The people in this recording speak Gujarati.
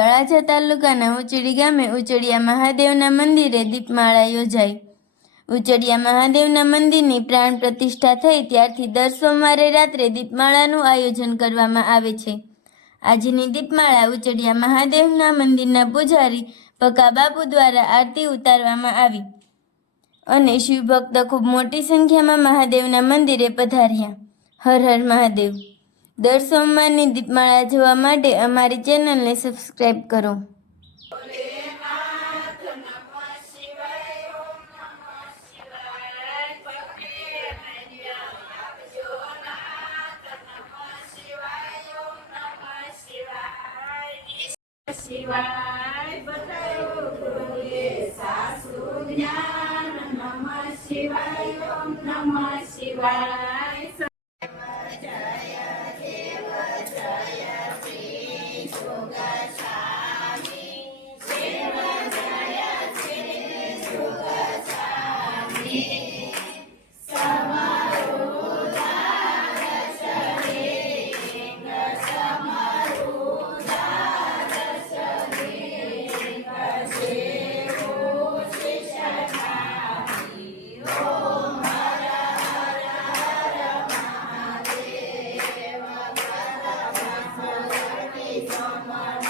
તળાજા તાલુકાના ઉચડી ગામે ઉચડિયા મહાદેવના મંદિરે દીપમાળા યોજાઈ. ઉચડિયા મહાદેવના મંદિરની પ્રાણ પ્રતિષ્ઠા થઈ ત્યારથી દર સોમવારે રાત્રે દીપમાળાનું આયોજન કરવામાં આવે છે. આજની દીપમાળા ઉચડિયા મહાદેવના મંદિરના પૂજારી પકા બાપુ દ્વારા આરતી ઉતારવામાં આવી અને શિવભક્ત ખૂબ મોટી સંખ્યામાં મહાદેવના મંદિરે પધાર્યા. હર હર મહાદેવ. દર સોમવારની દીપમાળા જોવા માટે અમારી ચેનલને સબસ્ક્રાઈબ કરો. શિવાય બતાયો ગુરુએ સાસુ જ્ઞાન નમઃ શિવાય, ઓમ નમઃ શિવાય. my mind.